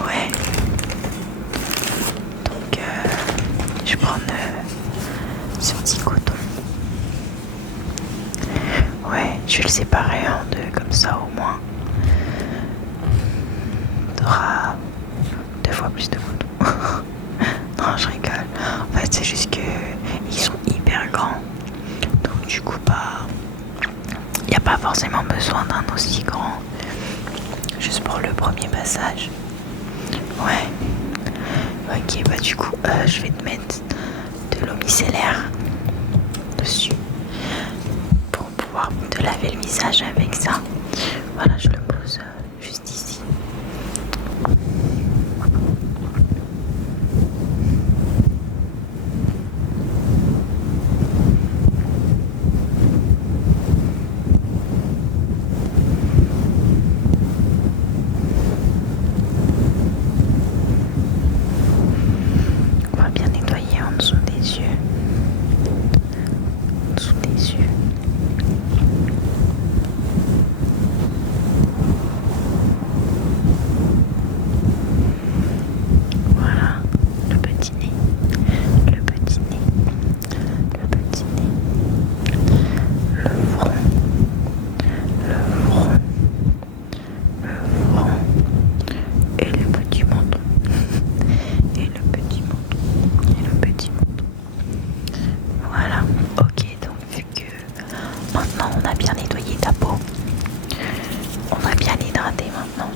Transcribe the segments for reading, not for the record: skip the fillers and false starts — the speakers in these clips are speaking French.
Ouais. Donc je vais prendre ce petit coton. Ouais, je vais le séparer en deux comme ça au moins. T'auras 2 fois plus de coton. Non, je rigole. En fait, c'est juste que ils sont hyper grands. Donc du coup, il n'y a pas forcément besoin d'un aussi grand. Juste pour le premier passage. Ouais. Ok, bah du coup, je vais te mettre de l'eau micellaire dessus pour pouvoir te laver le visage avec ça. Voilà, je le pose juste ici. On va bien nettoyer en dessous des yeux. En dessous des yeux. Voilà, le petit nez, le petit nez, le petit nez, le front, le front, le front et le petit menton, et le petit menton, et le petit menton. Voilà, ok, donc vu que maintenant on a bien nettoyé ta peau, on a bien hydraté maintenant,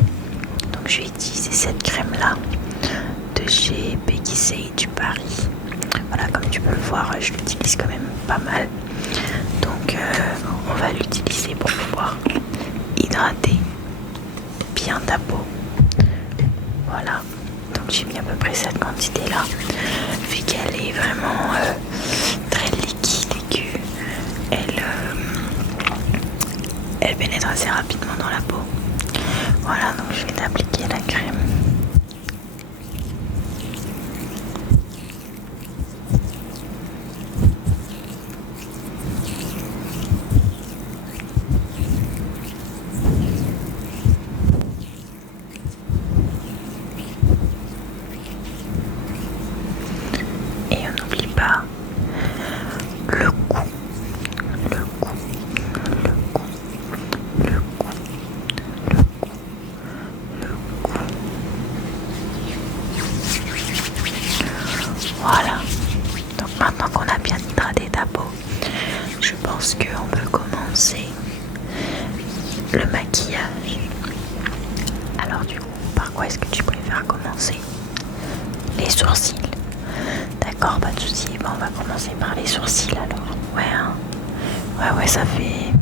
donc je vais utiliser cette crème là de chez Becky Sage Paris. Voilà, comme tu peux le voir, je l'utilise quand même pas mal. Donc on va l'utiliser pour pouvoir hydrater bien ta peau. Voilà, donc j'ai mis à peu près cette quantité là, vu qu'elle est vraiment très liquide et qu'elle pénètre assez rapidement dans la peau. Voilà, donc je vais t'appliquer la crème. Et on n'oublie pas le cou, le cou, le cou, le cou, le cou, le cou. Voilà. Donc maintenant qu'on a bien hydraté ta peau, je pense qu'on peut commencer le maquillage. Alors du coup, par quoi est-ce que tu préfères commencer? Les sourcils. D'accord, pas de soucis. Bon, on va commencer par les sourcils alors. Ouais, hein. Ouais, ça fait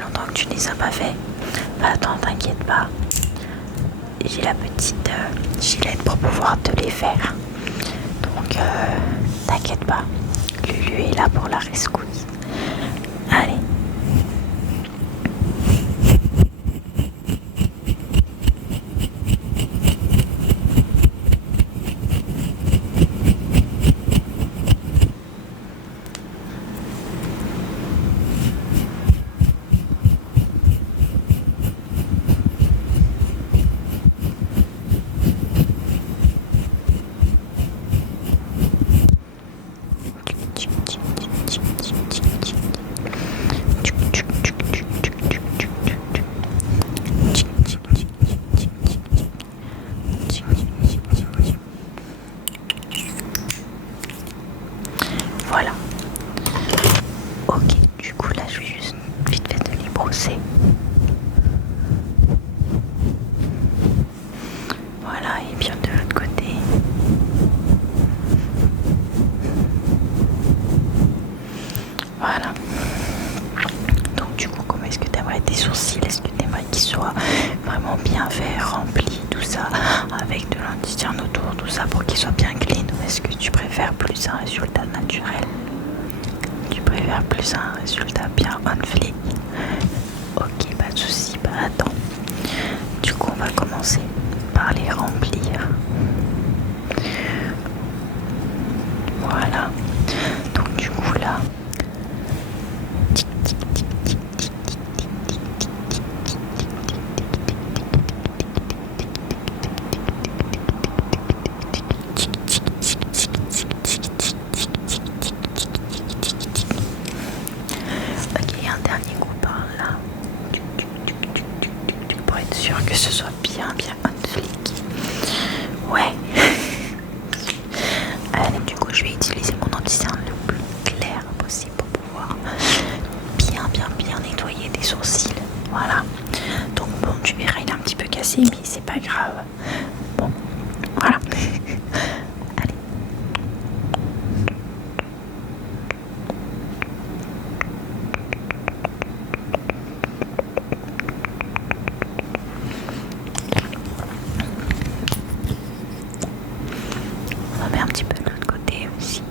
longtemps que tu les as pas fait. Bah attends, t'inquiète pas. J'ai la petite gilette pour pouvoir te les faire. Donc t'inquiète pas. Lulu est là pour la rescousse. Allez. Voilà. Ok, du coup là je vais juste vite fait de les brosser. Voilà, et bien de l'autre côté. Voilà. Donc du coup, comment est-ce que tu aimerais tes sourcils? Est-ce que tu aimerais qu'ils soient vraiment bien faits, remplis, tout ça, avec de l'anti-cerne autour, tout ça, pour qu'ils soient bien clean? Ou est-ce que tu préfères plus un résultat naturel? Tu préfères plus un résultat bien on-fleek? Ok, pas de soucis, bah attends. Du coup, on va commencer par les remplir. Voilà. Donc du coup là, bien hot flick. Ouais. Allez, du coup je vais utiliser mon anti-cerne le plus clair possible pour pouvoir bien nettoyer tes sourcils. Voilà. Donc bon, tu verras, il est un petit peu cassé, mais c'est pas grave. Bon, voilà. Allez. On met un petit peu de l'autre côté aussi.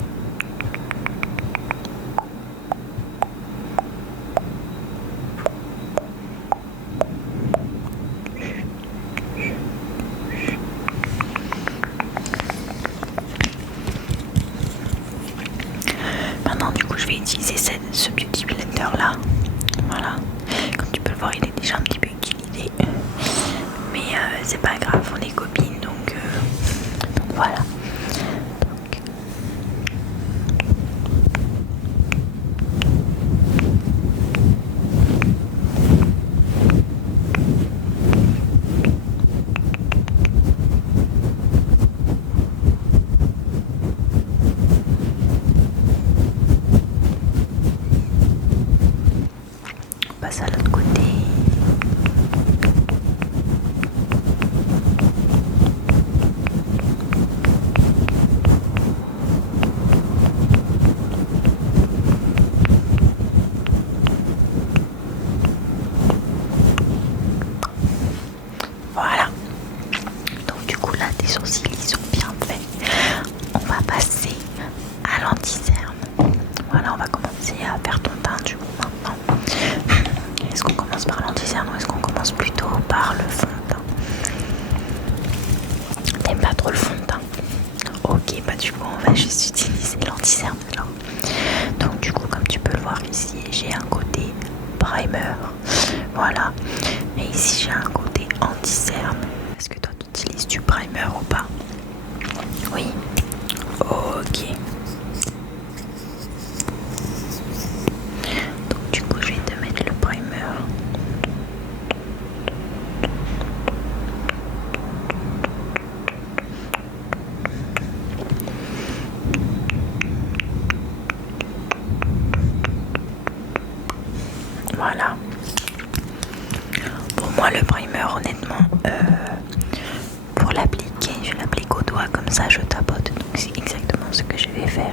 Maintenant, du coup, je vais utiliser ce beauty blender là. Voilà. Comme tu peux le voir, il est déjà un petit peu utilisé. Mais c'est pas grave, on est copines donc voilà. Donc, on passe à l'autre côté. Voilà. Donc du coup là, tes sourcils ils sont bien faits. On va passer à l'anti-cerne. Voilà, on va commencer à faire ton teint du coup maintenant. Est-ce qu'on commence par l'anti-cerne ou est-ce qu'on commence plutôt par le fond de teint? T'aimes pas trop le fond de teint? Ok, bah du coup on va juste utiliser l'anti-cerne alors. Donc du coup, comme tu peux le voir ici, j'ai un côté primer. Voilà. Et ici j'ai un côté anti-cerne. Est-ce que toi tu utilises du primer ou pas? Oui. Ok. Donc du coup je vais te mettre le primer. Voilà. Pour moi le primer honnêtement pour l'appliquer, je l'applique au doigt comme ça, je tapote. Donc c'est exactement ce que je vais faire.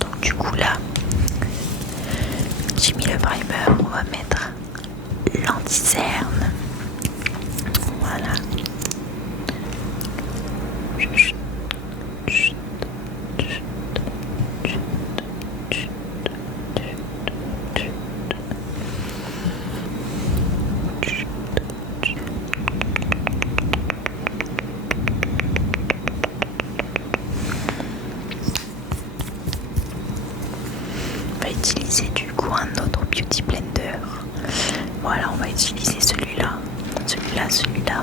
Donc du coup là, j'ai mis le primer, on va mettre l'anti-cerne. Voilà. On va utiliser du coup un autre beauty blender. Voilà, on va utiliser celui-là, celui-là.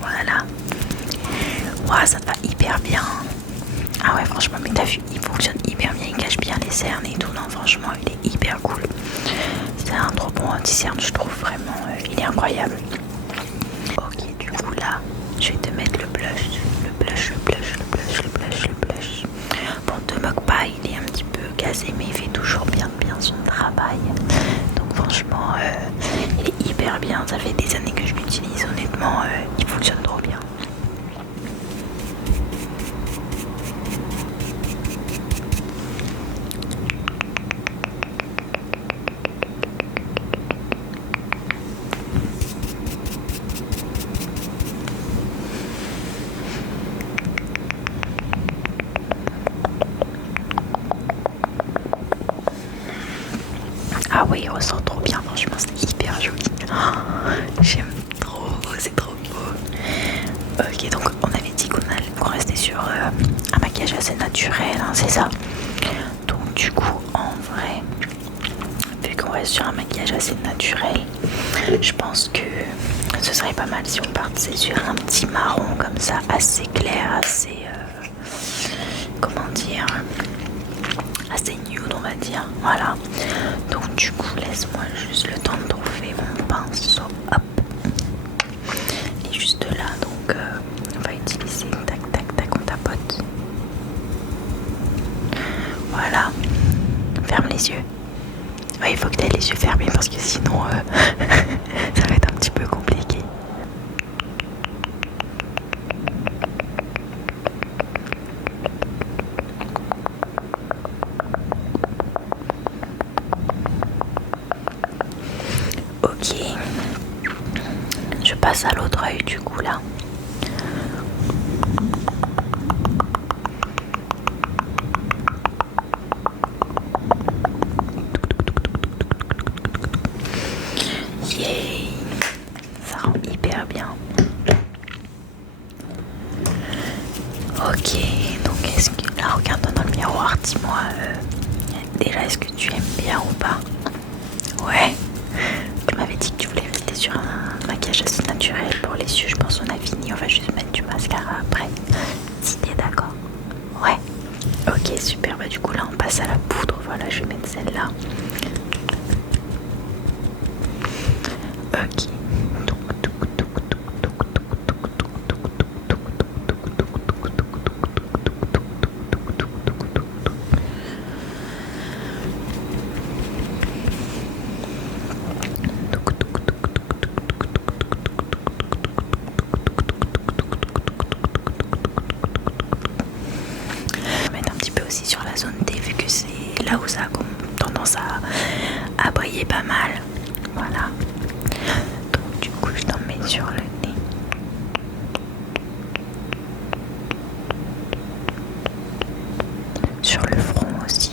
Voilà. Wow, ça va hyper bien. Ah ouais, franchement, mais t'as vu, il fonctionne hyper bien, il cache bien les cernes et tout. Non, franchement, il est hyper cool. C'est un trop bon anti-cerne, je trouve vraiment. Il est incroyable. Ok, du coup là, je vais te mettre le blush. Bon, te moque pas, il est un petit peu casé, mais il fait toujours bien son travail. Donc franchement, il est hyper bien. Ça fait des années que je l'utilise, honnêtement, il fonctionne trop bien. c'est trop beau. Ok, donc on avait dit qu'on restait sur un maquillage assez naturel, hein, c'est ça. Donc du coup, en vrai, vu qu'on reste sur un maquillage assez naturel, je pense que ce serait pas mal si on partait sur un petit marron comme ça, assez clair, assez... comment dire, assez nude on va dire, voilà. Donc du coup laisse-moi juste le temps de trouver mon pinceau, hop, il est juste là, donc on va utiliser, tac tac tac, on tapote, voilà, ferme les yeux. Ouais, il faut que tu aies les yeux fermés parce que sinon ça va être un petit peu compliqué. Ok, je passe à l'autre œil du coup là. Yay, ça rend hyper bien. Ok, donc est-ce que là, regarde-toi dans le miroir, dis-moi déjà est-ce que tu aimes bien ou pas? Ouais, tu m'avais dit que tu voulais rester sur un maquillage assez naturel pour les yeux, je pense qu'on a fini, on va juste mettre du mascara après, si t'es d'accord. Ouais, ok super, bah du coup là on passe à la poudre, voilà je vais mettre celle-là. Ok. Mettre un petit peu aussi sur la zone T vu que c'est là où ça a tendance à briller pas mal. Voilà. Donc du coup je t'en mets sur le nez. Sur le front aussi.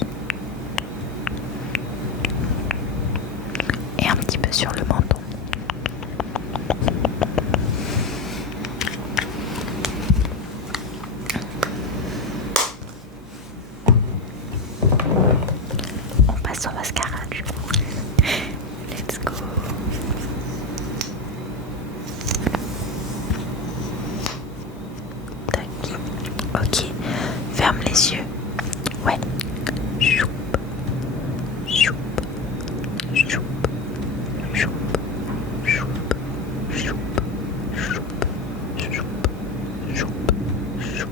Et un petit peu sur le menton. On passe au mascara du coup. Let's go. Tac. Ok. Ferme les yeux. Ouais. Choup. Choup. Choup. Choup. Choup. Choup. Choup. Choup. Choup. Choup.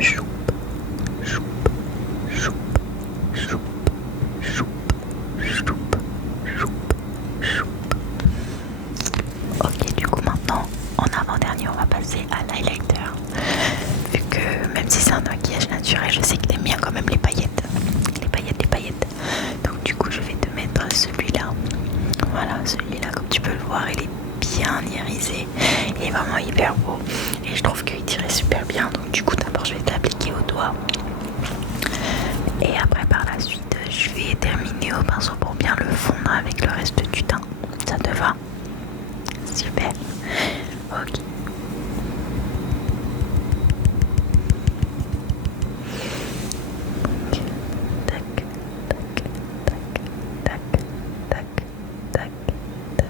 Choup. Choup. Choup. Choup. Choup. Choup. Choup. Choup. Ok, du coup maintenant, en avant-dernier, on va passer à l'highlighter. Vu que même si c'est un maquillage naturel, je sais que t'aimes bien quand même les paillettes. Les paillettes, les paillettes. Donc du coup, je vais te mettre celui-là. Voilà, celui-là, comme tu peux le voir, il est bien irisé. Il est vraiment hyper beau. Et je trouve qu'il tirait super bien. Donc du coup, d'abord, je vais t'appliquer au doigt. Et après, par la suite, je vais terminer au pinceau pour bien le fondre avec le reste du teint. Ça te va? Super. Ok. Tac, tac, tac, tac, tac, tac, tac.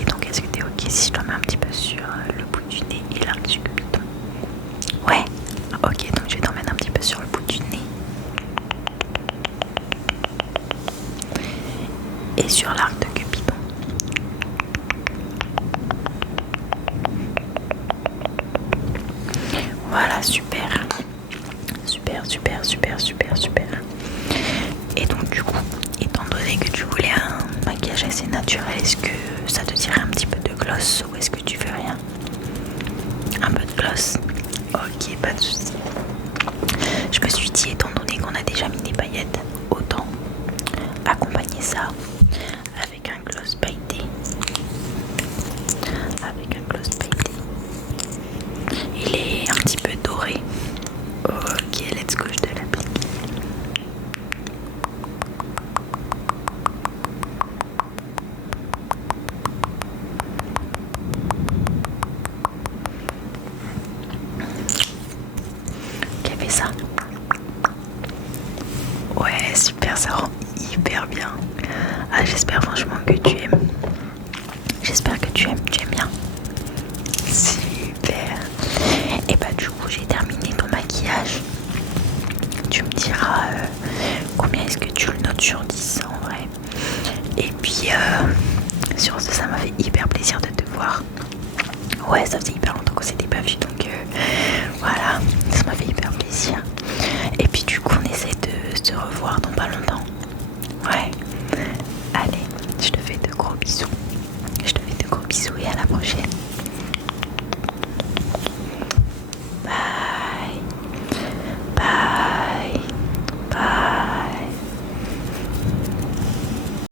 Et donc, est-ce que t'es ok si je t'en mets un petit peu sur le bout du nez et l'arc du cupidon? Ouais. Ok, donc je vais t'en mettre un petit peu sur le bout du nez. Et sur l'arc de Cupidon. Voilà, super. Super, super, super, super, super. Et donc du coup, étant donné que tu voulais un maquillage assez naturel, est-ce que ça te dirait un petit peu de gloss ou est-ce que tu veux rien? Un peu de gloss? Ok, pas de soucis. Je me suis dit, étant donné qu'on a déjà mis des paillettes, autant accompagner ça avec Ouais, super, ça rend hyper bien. Ah, j'espère franchement que tu aimes. J'espère que tu aimes bien. Super. Et bah du coup j'ai terminé ton maquillage. Tu me diras combien est-ce que tu le notes sur 10 en vrai. Et puis sur ce, ça m'a fait hyper plaisir de te voir. Ouais, ça faisait hyper longtemps qu'on s'était pas vu, donc voilà, ça m'a fait hyper plaisir.